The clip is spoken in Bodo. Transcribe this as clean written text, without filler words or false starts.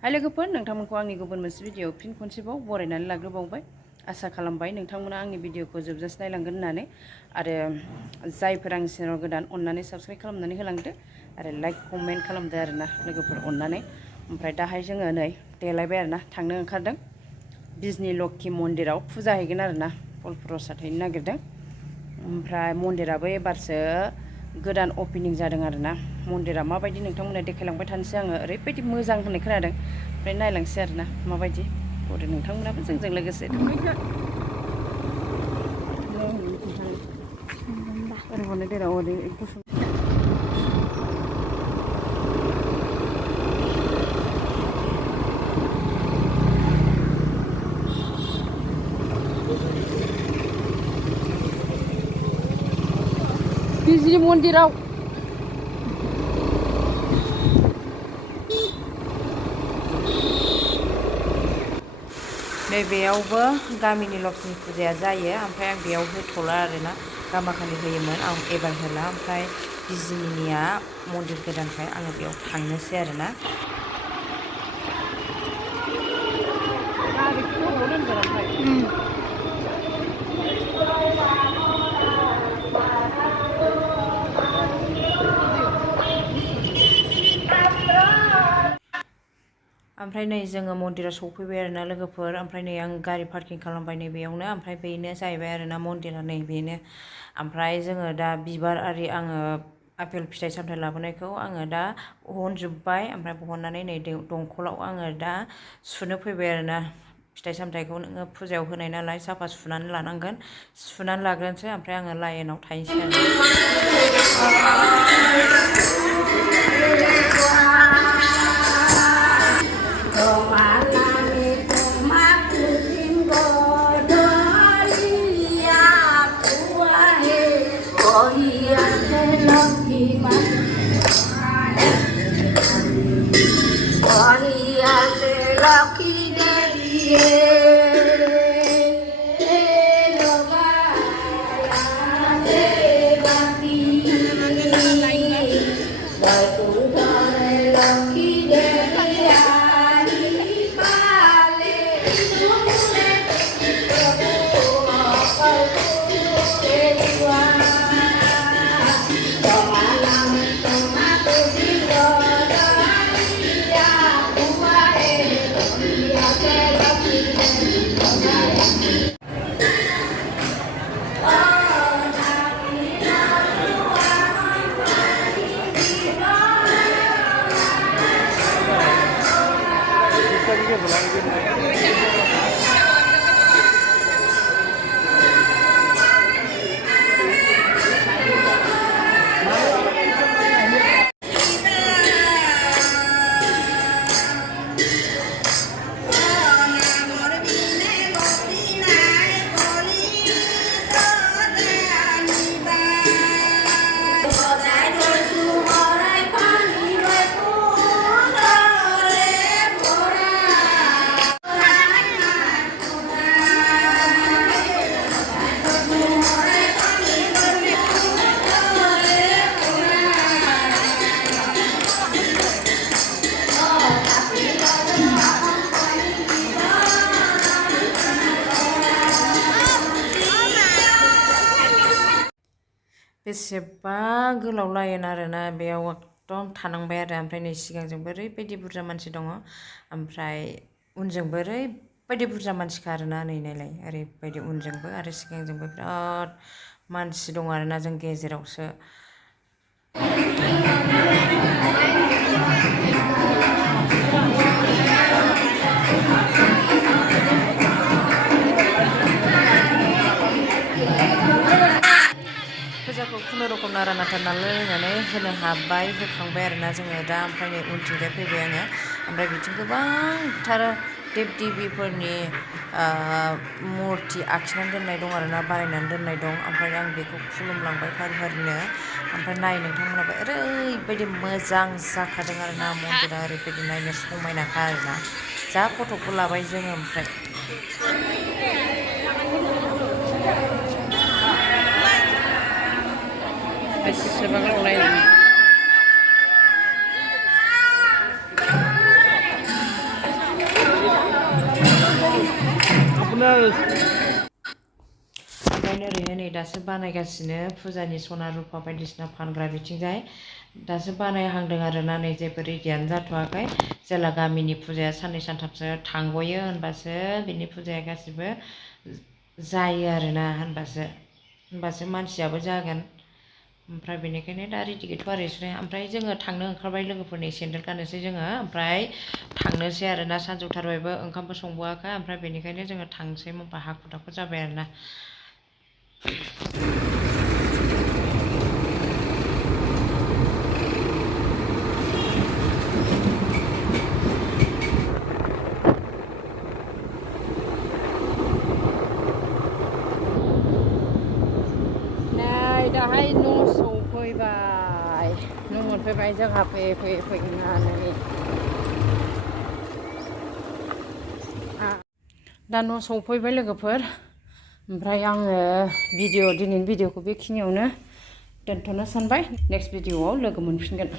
हाय लोगोफोर नोंथांमोनखौ आंनि गुबुन मोनसे भिडिअ फिन खनसेबाव बरायनानै लाग्रोबावबाय आसा खालामबाय नोंथांमोना आंनि भिडिअखौ जोबजासे नायलांगोन होननानै आरो जायफोर आंनि चेनेलाव गोदान अननानै साबस्क्राइब खालामनानै होलांदो आरो लाइक कमेन्ट खालामदो आरोना लोगोफोर अननानै ओमफ्राय दाहाय जोङो नै देलायबाय आरोना थांनो ओंखारदों बिजनि लक्ष्मी मन्दिराव फुजा हैगोन आरोना फल प्रसाद हैनो नागिरदों ओमफ्राय मन्दिराबो एबारसो गोदान अपेनिं जादों आरोना मन्दिरा माबायदि नोंथांमोना देखायलांबाय थानोसै आङो ओरैबायदि मोजां होननाय खोनादों ओमफ्राय नायलांसै आरोना माबायदि हरै नोंथांमोनाबो जोंजों लोगोसे ओरै देराव ओरै गुसुं बिजनि मन्दिराव नैबेयावबो गामिनि लक्ष्मी फुजाया जायो ओमफ्राय आं बेयाव होथ'ला आरोना गामाखालि होयोमोन आं एबार होला ओमफ्राय बिजनिनिया मन्दिर गोदानखाय आङो बेयाव थांनोसै आरोना ओमफ्राय नै जोङो मन्दिराव सफैबाय आरोना लोगोफोर ओमफ्राय नै आं गारि पार्किं खालामबाय नै बेयावनो ओमफ्राय बेनो जाहैबाय आरोना मन्दिरा नै बेनो ओमफ्राय जोङो दा बिबार आरि आङो आपेल फिथाइ सामथाइ लाबोनायखौ आङो दा बहनजोब्बाय ओमफ्राय बहननानै नै दंखलाव आङो दा सुनो फैबाय आरोना फिथाइ सामथाइखौ नोङो फुजायाव होनाय नालाय साफा सुनानै लानांगोन सुनानै लाग्रोनोसै ओमफ्राय आङो लाइनाव थाहैनोसै आरो बेसेबा गोलाव लाइन आरोना बेयाव एकदम थानांबाय आरो ओमफ्राय नै सिगांजोंबो ओरैबायदि बुरजा मानसि दङ ओमफ्राय उनजोंबो ओरैबायदि बुरजा मानसिखा आरोना नै नायलाय ओरैबायदि उनजोंबो आरो सिगांजोंबो बिराद मानसि दङ आरोना जों गेजेरावसो फुजाखौ खुनुरुखुम नारा नाथा नालायनानै होनो हाबाय होखांबाय आरोना जोङो दा ओमफ्राय नै उनथिंजाय फैबाय आङो ओमफ्राय बिथिं गोबांथार देब देबिफोरनि मुर्ति आखिनानै दोननाय दं आरोना बानायनानै दोननाय दं ओमफ्राय आं बेखौ खुलुमलांबाय फारि फारिनो ओमफ्राय नाय नोंथांमोनाबो ओरैबायदि मोजां जाखादों आरोना मन्दिरा ओरैबायदि नायनो समायनाखा आरोना जा फट'खौ लाबाय जोङो ओमफ्राय बेसेबां लावनाय ओमफ्राय ओरैनो नै दासो बानायगासिनो फुजानि सना रुपा बायदिसिना फानग्रा बिथिंजाय दासो बानायहांदों आरोना नै जेबो रेडियानो जाथ'वाखै जेला गामिनि फुजाया साननै सानथामसो थांग'यो होनबासो बिनि फुजाया गासिबो जायो आरोना होनबासो मानसियाबो जागोन ओमफ्राय बेनिखायनो दा रेडि गैथ'आ आरो इसोरो ओमफ्राय जोङो थांनो ओंखारबाय लोगोफोरनि सेन्देल गाननोसै जोङो ओमफ्राय थांनोसै आरोना सानजौथारबायबो ओंखामबो संबोआखै ओमफ्राय बेनिखायनो जोङो थांसै होनबा हाखु दाखु जाबाय आरोना दाहाय न' सौफैबाय न' मोनफैबाय जोंहा फैयै फैनानै दा न' सौफैबाय लोगोफोर ओमफ्राय आङो दिनैनि भिडिअखौ बेखिनियावनो दोनथ'नो सानबाय नेक्स्ट भिडिअआव लोगो मोनफिनगोन